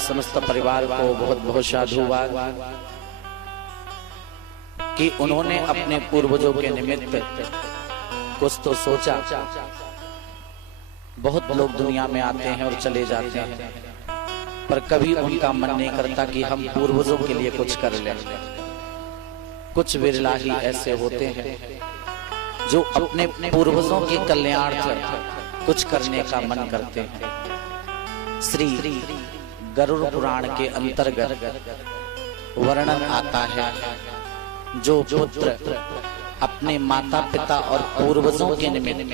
समस्त परिवार को बहुत बहुत साधुवाद कि उन्होंने अपने पूर्वजों के निमित्त कुछ तो सोचा। बहुत लोग दुनिया में आते हैं और चले जाते हैं, पर कभी उनका मन नहीं करता कि हम पूर्वजों के लिए कुछ कर लें। कुछ विरला ही ऐसे होते हैं जो अपने पूर्वजों के कल्याणार्थ कुछ करने का मन करते हैं। श्री गरुड़ पुराण के अंतर्गत वर्णन आता है, जो पुत्र अपने माता पिता और पूर्वजों के निमित्त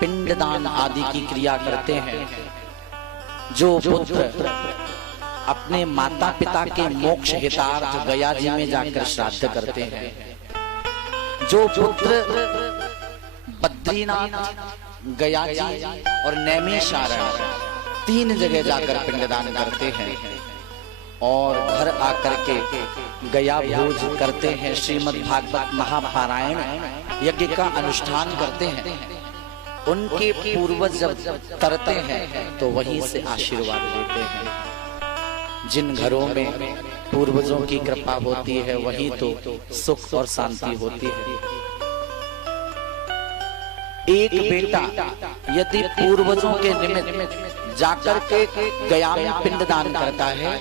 पिंडदान आदि की क्रिया करते हैं, जो पुत्र अपने माता पिता के मोक्ष हितार्थ गया जी में जाकर श्राद्ध करते हैं, जो पुत्र बद्रीनाथ, गया जी और नैमिषारण्य 3 जगह जाकर पिंडदान करते हैं और घर आकर के गया भोज करते हैं, श्रीमद् भागवत महापारायण यज्ञ का अनुष्ठान करते हैं। उनके पूर्वज जब तरते हैं तो वहीं से आशीर्वाद देते हैं। जिन घरों में पूर्वजों की कृपा होती है वहीं तो सुख और शांति होती है। एक बेटा यदि पूर्वजों के निमित्त जाकर के गया में पिंडदान करता है,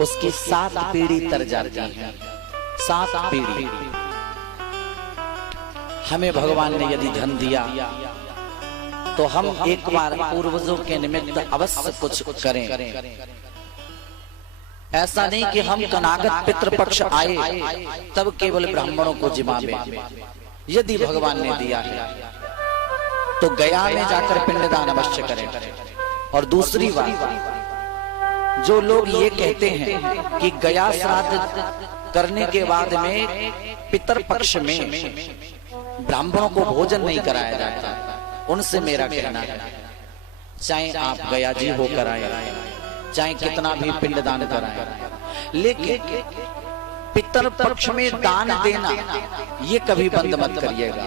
उसकी 7 पीढ़ी तर जाती है। 7 पीढ़ी। हमें भगवान ने यदि धन दिया तो हम एक बार पूर्वजों के निमित्त अवश्य कुछ करें। ऐसा नहीं कि हम कनागत पितृपक्ष आए तब केवल ब्राह्मणों को जिम्मा में। यदि भगवान ने दिया है तो गया में जाकर पिंडदान अवश्य करें। और दूसरी बात, जो लोग ये कहते हैं कि गया श्राद्ध करने के बाद में पितृपक्ष में ब्राह्मणों को भोजन नहीं कराया जाता, उनसे मेरा कहना है, चाहे आप गया जी होकर आए, चाहे कितना भी पिंडदान कराएं, लेकिन पितृपक्ष में दान देना ये कभी बंद मत करिएगा,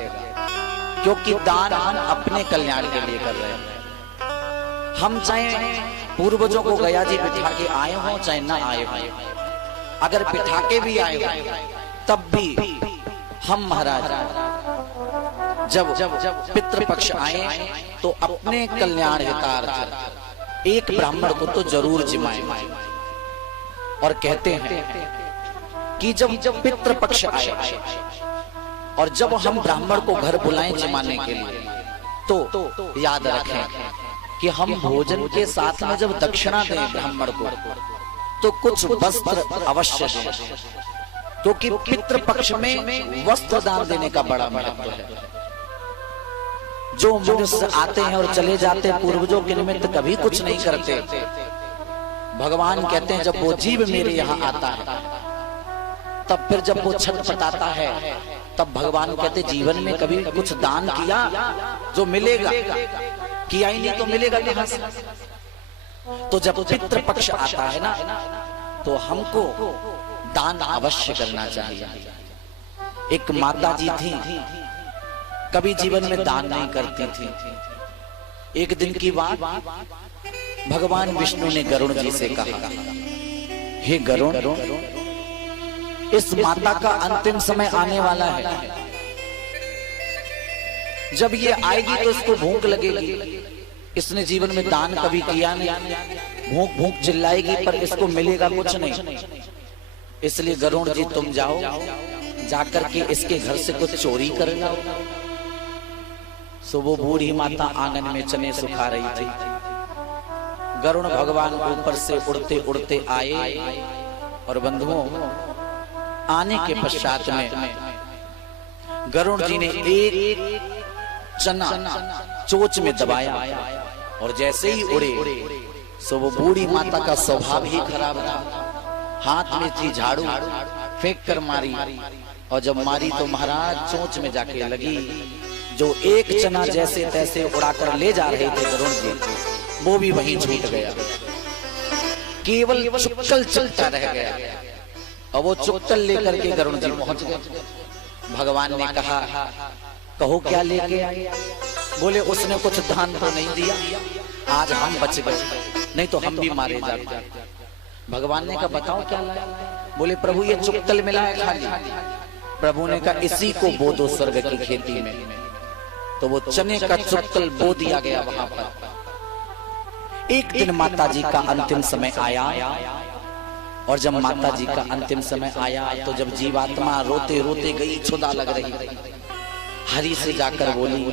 क्योंकि दान हम अपने कल्याण के लिए कर रहे हैं। हम चाहे पूर्वजों को गया जी बिठा के आए हों चाहे ना आए हों, अगर बिठा के भी आए हों तब भी हम महाराज जब पितृपक्ष आए तो अपने कल्याण हितार्थ एक ब्राह्मण को तो जरूर जिमाएं। और कहते हैं कि जब पितृपक्ष आए और जब हम ब्राह्मण को घर बुलाएं जिमाने के लिए, तो याद रखें कि हम भोजन के साथ में जब दक्षिणा दें ब्राह्मण को तो कुछ वस्त्र अवश्य दें, क्योंकि पितृपक्ष में वस्त्र दान देने का बड़ा महत्व है। जो मनुष्य आते हैं और चले जाते हैं पूर्वजों के निमित्त कभी कुछ नहीं करते, भगवान कहते हैं जब वो जीव मेरे यहाँ आता है तब फिर जब वो छटपटाता है तब भगवान कहते जीवन में कभी कुछ दान किया जो मिलेगा, किया ही नहीं तो मिलेगा कहां से। तो जब पितृपक्ष आता है ना तो हमको दान अवश्य करना चाहिए। एक माता जी थी, कभी जीवन में दान नहीं करती थी। एक दिन की बात, भगवान विष्णु ने गरुड़ जी से कहा, हे गरुड़, इस माता का अंतिम समय आने वाला है, जब ये आएगी तो इसको भूख लगेगी, इसने जीवन में दान कभी किया नहीं, भूख भूख चिल्लाएगी पर इसको मिलेगा कुछ नहीं। इसलिए गरुड़ जी तुम जाओ, जाकर के इसके घर से कुछ चोरी कर लाओ। सो वो बूढ़ी माता आंगन में चने सुखा रही थी। गरुड़ भगवान ऊपर से उड़ते उड़ते आए और बंधुओं आने के पश्चात में गरुड़ जी ने एक चना चोच में दबाया और जैसे ही उड़े सो वो बूढ़ी माता का स्वभाव ही खराब था। हाथ में थी झाड़ू, फेंक कर मारी और जब मारी तो महाराज चोंच में जाके लगी। जो एक चना जैसे तैसे उड़ाकर ले जा रहे थे गरुड़ जी, वो भी वहीं छूट गया, केवल चुक्कल चलता रह गया। और वो चुक्कल लेकर के गरुड़ जी पहुंच गए। भगवान ने कहा, कहो क्या लेके आए? बोले उसने कुछ दान तो नहीं दिया, आज हम बच गए, नहीं तो हम भी मारे जाते। भगवान ने कहा बताओ क्या लाया? बोले प्रभु ये चुक्कल मिला है खाली। प्रभु ने कहा इसी को बो दो स्वर्ग की खेती में। तो वो चने का चुक्कल बो दिया गया वहां पर। एक दिन माता जी का अंतिम समय आया, और जब माता जी का अंतिम समय आया तो जब जीवात्मा रोते रोते गई, क्षुधा लग रही, हरि से जाकर बोली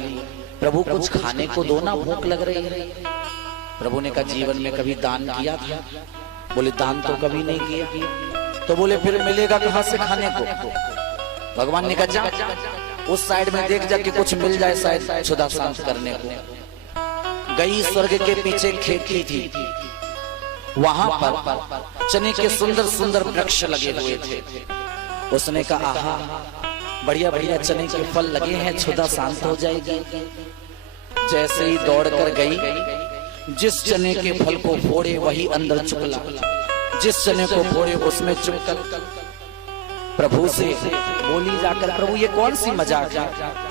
प्रभु कुछ खाने को दो ना, भूख लग रही है। प्रभु ने कहा जीवन में कभी दान किया था? बोले दान तो कभी नहीं किया। तो बोले फिर मिलेगा कहां से खाने को? भगवान ने कहा जा उस साइड में देख जा कि कुछ मिल जाए शायद क्षुधा शांत करने को। गई, स्वर्ग के पीछे खेती थी, वहां पर चने के सुंदर सुंदर वृक्ष लगे हुए थे। उसने कहा आहा बढ़िया बढ़िया चने के फल लगे हैं, क्षुधा शांत हो जाएगी। जैसे ही दौड़कर गई, जिस चने के फल को फोड़े वही अंदर चुकला, जिस चने को फोड़े उसमें चुपकल। प्रभु से बोली जाकर प्रभु ये कौन सी मजाक है,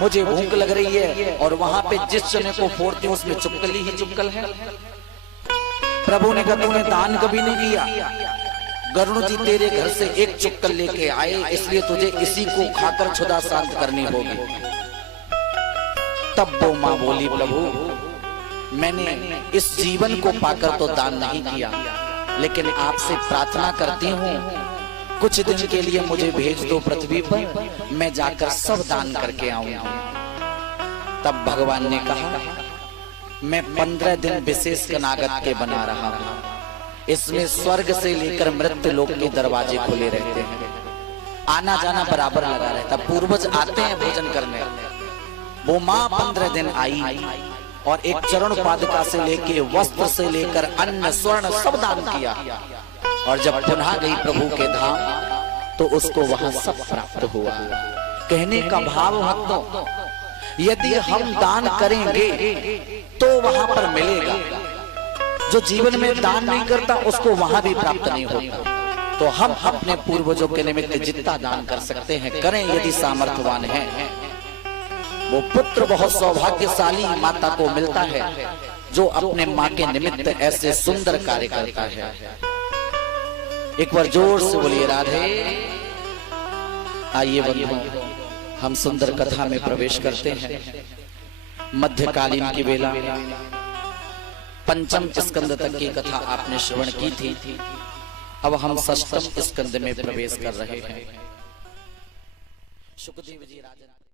मुझे भूख लग रही है और वहां पे जिस चने को फोड़ते उसमें चुपकल ही चुपकल है। प्रभु ने कहा तूने दान कभी नहीं किया, गरुड़ जी तेरे घर से एक चुक्कल लेके आए, इसलिए तुझे इसी को खाकर क्षुधा शांत करनी होगी। तब वो मां बोली प्रभु मैंने इस जीवन को पाकर तो दान नहीं किया, लेकिन आपसे प्रार्थना करती हूँ कुछ दिन के लिए मुझे भेज दो पृथ्वी पर, मैं जाकर सब दान करके आऊंगा। तब भगवान ने कहा मैं 15 दिन विशेष कनागत के बना रहा हूं, इसमें स्वर्ग से लेकर मृत्यु लोक के दरवाजे खुले रहते हैं, आना जाना बराबर लगा रहता, पूर्वज आते हैं भोजन करने। वो माँ 15 दिन आई और एक चरण पादुका से लेके वस्त्र से लेकर अन्न स्वर्ण सब दान किया, और जब पुनः गई प्रभु के धाम तो उसको वहां सब प्राप्त हुआ। कहने का भाव भक्तों, यदि हम दान करेंगे तो वहां पर मिलेगा, जो जीवन में दान नहीं करता उसको वहां भी प्राप्त नहीं होता। तो हम अपने पूर्वजों के निमित्त जितना दान कर सकते हैं करें, यदि सामर्थ्यवान हैं। वो पुत्र बहुत सौभाग्यशाली माता को मिलता है जो अपने माँ के निमित्त ऐसे सुंदर कार्य करता है। एक बार जोर से बोलिए राधे। आइए बंधुओं हम सुंदर कथा में प्रवेश करते हैं। मध्यकालीन की बेला पंचम स्कंद तक की कथा आपने श्रवण की थी, अब हम षष्ठम स्कंद में प्रवेश कर रहे हैं। सुखदेव जी राजा